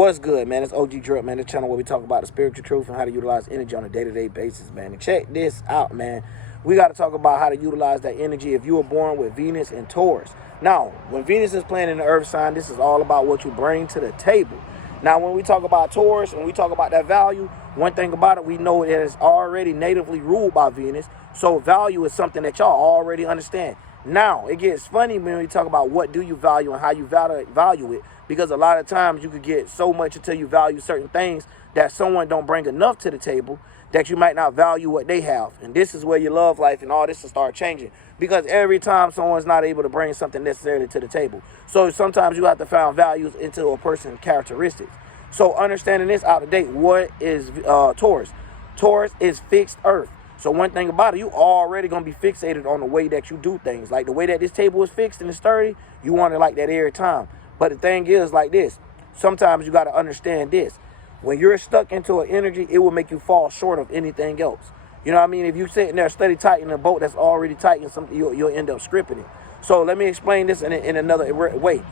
What's good, man? It's OG Drip, man. The channel where we talk about the spiritual truth and how to utilize energy on a day-to-day basis, man. And check this out, man. We got to talk about how to utilize that energy if you were born with Venus and Taurus. Now, when Venus is playing in the earth sign, this is all about what you bring to the table. Now, when we talk about Taurus and we talk about that value, one thing about it, we know it is already natively ruled by Venus. So value is something that y'all already understand. Now, it gets funny when we talk about what do you value and how you value it, because a lot of times you could get so much until you value certain things that someone don't bring enough to the table that you might not value what they have. And this is where your love life and all this will start changing, because every time someone's not able to bring something necessarily to the table. So sometimes you have to find values into a person's characteristics. So understanding this out of date, what is Taurus? Taurus is fixed earth. So one thing about it, you already going to be fixated on the way that you do things. Like the way that this table is fixed and it's sturdy, you want it like that every time. But the thing is like this, sometimes you got to understand this. When you're stuck into an energy, it will make you fall short of anything else. You know what I mean? If you're sitting there steady tightening a boat that's already tight and something, you'll end up stripping it. So let me explain this in another way.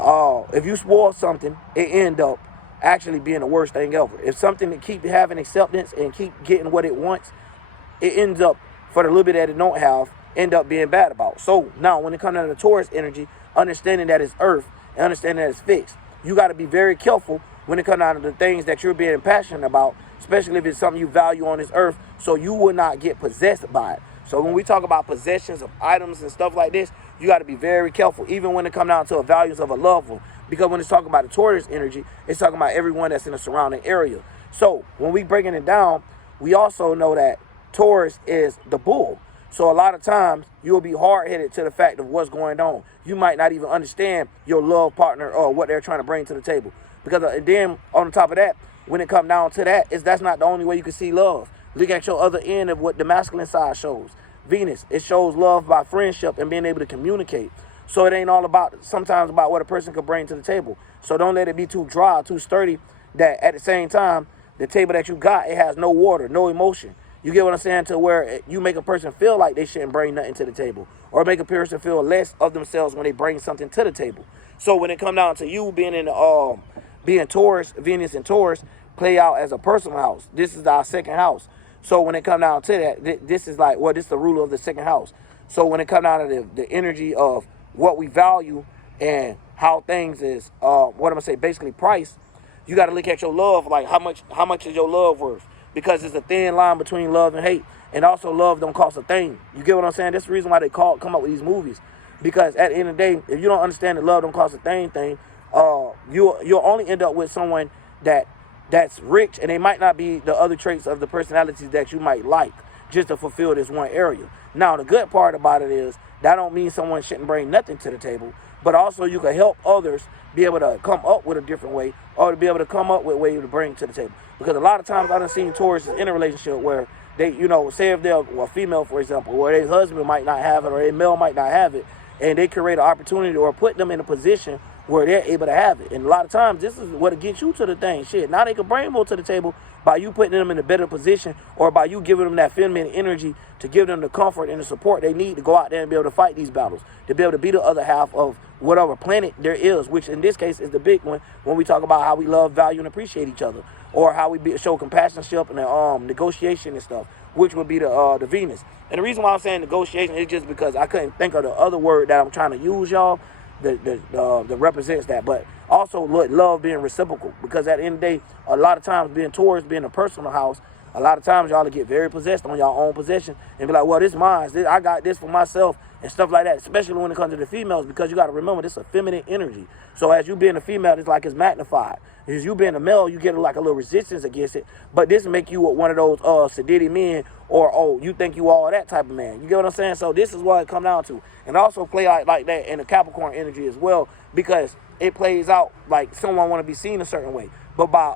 If you spoil something, it end up actually being the worst thing ever. If something that keep having acceptance and keep getting what it wants, it ends up, for the little bit that it don't have, end up being bad about. So now when it comes down to the Taurus energy, understanding that it's earth and understanding that it's fixed, you got to be very careful when it comes down to the things that you're being passionate about, especially if it's something you value on this earth, so you will not get possessed by it. So when we talk about possessions of items and stuff like this, you got to be very careful, even when it comes down to the values of a loved one. Because when it's talking about the Taurus energy, it's talking about everyone that's in the surrounding area. So when we breaking it down, we also know that Taurus is the bull. So a lot of times you'll be hard-headed to the fact of what's going on. You might not even understand your love partner or what they're trying to bring to the table. Because then on the top of that, when it comes down to that, that's not the only way you can see love. Look at your other end of what the masculine side shows. Venus, it shows love by friendship and being able to communicate. So it ain't all about, sometimes about what a person could bring to the table. So don't let it be too dry, too sturdy, that at the same time, the table that you got, it has no water, no emotion. You get what I'm saying? To where you make a person feel like they shouldn't bring nothing to the table, or make a person feel less of themselves when they bring something to the table. So when it comes down to you being in the being Taurus, Venus and Taurus play out as a personal house. This is our second house. So when it comes down to that, this is like, well, this is the ruler of the second house. So when it comes down to the energy of what we value and how things is, basically price, you got to look at your love, like how much is your love worth? Because it's a thin line between love and hate. And also love don't cost a thing. You get what I'm saying? That's the reason why they come up with these movies. Because at the end of the day, if you don't understand that love don't cost a thing, you'll only end up with someone that's rich, and they might not be the other traits of the personalities that you might like, just to fulfill this one area. Now, the good part about it is that don't mean someone shouldn't bring nothing to the table, but also you can help others be able to come up with a different way, or to be able to come up with a way to bring to the table. Because a lot of times I done seen Taurus in a relationship where they, say if they're a female, for example, where their husband might not have it or their male might not have it, and they create an opportunity or put them in a position where they're able to have it. And a lot of times this is what it gets you to the thing. Shit, now they can bring more to the table by you putting them in a better position, or by you giving them that feminine energy to give them the comfort and the support they need to go out there and be able to fight these battles, to be able to be the other half of whatever planet there is, which in this case is the big one when we talk about how we love, value, and appreciate each other, or how we show compassionship and negotiation and stuff, which would be the Venus. And the reason why I'm saying negotiation is just because I couldn't think of the other word that I'm trying to use, y'all, that represents that. But also love being reciprocal, because at the end of the day, a lot of times being Taurus, being a personal house, a lot of times y'all get very possessed on your own possession and be like, well, this is mine. I got this for myself and stuff like that, especially when it comes to the females, because you got to remember this is a feminine energy. So as you being a female, it's like it's magnified. As you being a male, you get like a little resistance against it. But this make you one of those sedity men, or you think you all that type of man. You get what I'm saying? So this is what it come down to. And also play like that in the Capricorn energy as well, because it plays out like someone want to be seen a certain way. But by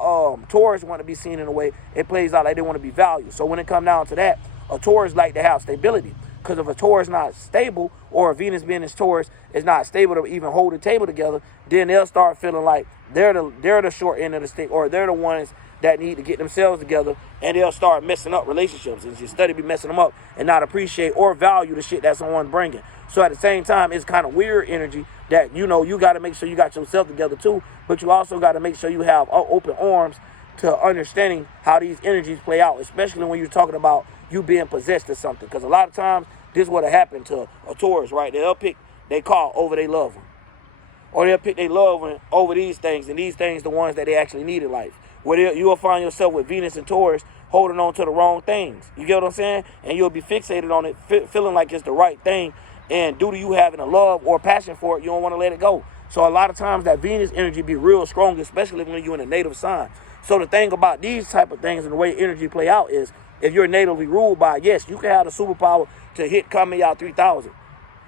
Taurus want to be seen in a way, it plays out like they want to be valued. So when it come down to that, a Taurus like to have stability. Because if a Taurus not stable, or a Venus being in Taurus is not stable to even hold the table together, then they'll start feeling like they're the short end of the stick, or they're the ones that need to get themselves together, and they'll start messing up relationships. And instead of be messing them up and not appreciate or value the shit that someone's bringing. So at the same time, it's kind of weird energy that, you know, you got to make sure you got yourself together too, but you also got to make sure you have open arms to understanding how these energies play out, especially when you're talking about you being possessed or something. Because a lot of times, this would have happened to a Taurus, right? They'll pick their car over their loved one. Or they'll pick their loved one over these things, and these things the ones that they actually need in life. Where you will find yourself with Venus and Taurus holding on to the wrong things. You get what I'm saying? And you'll be fixated on it, feeling like it's the right thing. And due to you having a love or passion for it, you don't want to let it go. So a lot of times that Venus energy be real strong, especially when you're in a native sign. So the thing about these type of things and the way energy play out is, if you're natively ruled by, yes, you can have the superpower to hit Kamiya 3000.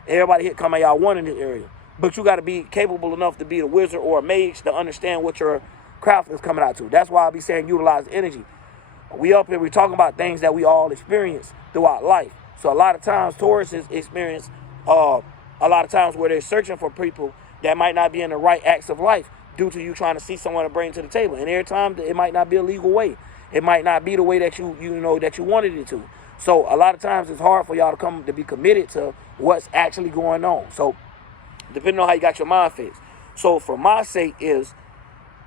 Everybody hit Kamiya 1 in this area. But you got to be capable enough to be a wizard or a mage to understand what your craft is coming out to. That's why I be saying utilize energy. We up here, we talking about things that we all experience throughout life. So a lot of times, Tauruses experience a lot of times where they're searching for people that might not be in the right acts of life due to you trying to see someone to bring to the table. And every time, it might not be a legal way. It might not be the way that you know that you wanted it to. So a lot of times it's hard for y'all to be committed to what's actually going on. So depending on how you got your mind fixed. So for my sake is,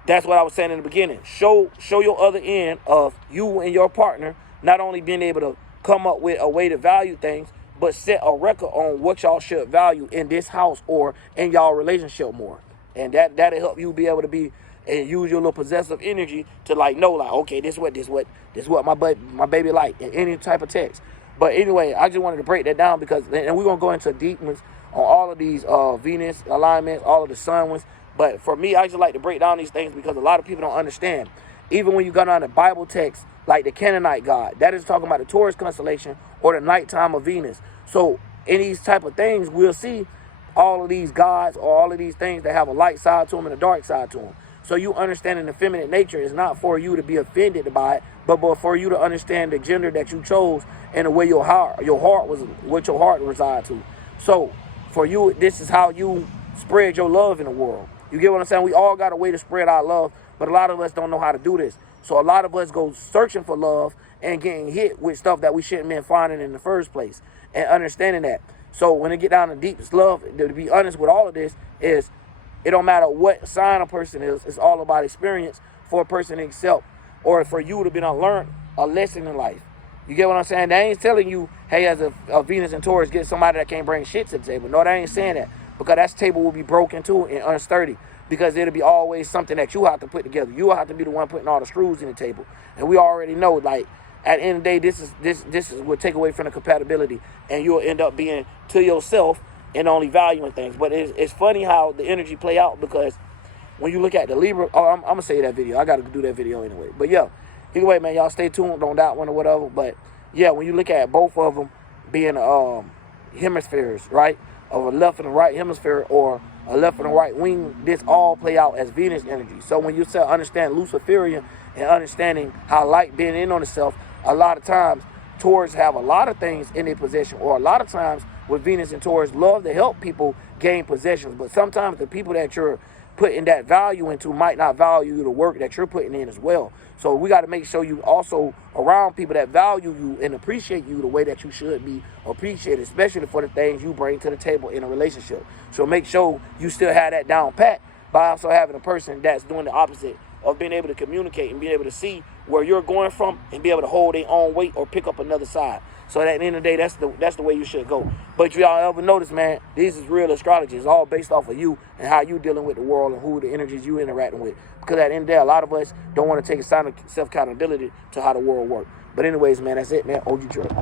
that's what I was saying in the beginning. Show your other end of you and your partner not only being able to come up with a way to value things, but set a record on what y'all should value in this house or in y'all relationship more. And that'll help you be able to be and use your little possessive energy to know, okay, this what my baby like in any type of text. But anyway, I just wanted to break that down because, and we're gonna go into deep ones on all of these Venus alignments, all of the sun ones. But for me, I just like to break down these things because a lot of people don't understand. Even when you go down the Bible text, like the Canaanite god, that is talking about the Taurus constellation or the nighttime of Venus. So in these type of things, we'll see all of these gods or all of these things that have a light side to them and a dark side to them. So you understanding the feminine nature is not for you to be offended by it, but for you to understand the gender that you chose and the way your heart was, what your heart resides to. So for you, this is how you spread your love in the world. You get what I'm saying? We all got a way to spread our love, but a lot of us don't know how to do this. So a lot of us go searching for love and getting hit with stuff that we shouldn't been finding in the first place and understanding that. So when it get down to deepest love, to be honest with all of this, is it don't matter what sign a person is. It's all about experience for a person to accept or for you to be able to learn a lesson in life. You get what I'm saying? They ain't telling you, hey, as a Venus and Taurus, get somebody that can't bring shit to the table. No, they ain't saying that. Because that table will be broken too and unsturdy. Because it'll be always something that you have to put together. You have to be the one putting all the screws in the table. And we already know, like, at the end of the day, this is what take away from the compatibility. And you'll end up being to yourself and only valuing things. But it's funny how the energy play out, because when you look at the Libra, I'm going to say that video. I got to do that video anyway. But yeah, anyway, man, y'all stay tuned on that one or whatever. But yeah, when you look at both of them being hemispheres, right, of a left and a right hemisphere or a left and a right wing, this all play out as Venus energy. So when you understand Luciferian and understanding how light being in on itself, a lot of times Taurus have a lot of things in their possession, or a lot of times with Venus and Taurus love to help people gain possessions. But sometimes the people that you're putting that value into might not value the work that you're putting in as well. So we got to make sure you also around people that value you and appreciate you the way that you should be appreciated, especially for the things you bring to the table in a relationship. So make sure you still have that down pat by also having a person that's doing the opposite of being able to communicate and being able to see where you're going from and be able to hold their own weight or pick up another side. So at the end of the day, that's the way you should go. But if y'all ever notice, man, this is real astrology. It's all based off of you and how you dealing with the world and who the energies you interacting with. Because at the end of the day, a lot of us don't want to take a sign of self-accountability to how the world works. But anyways, man, that's it, man. OG Trip.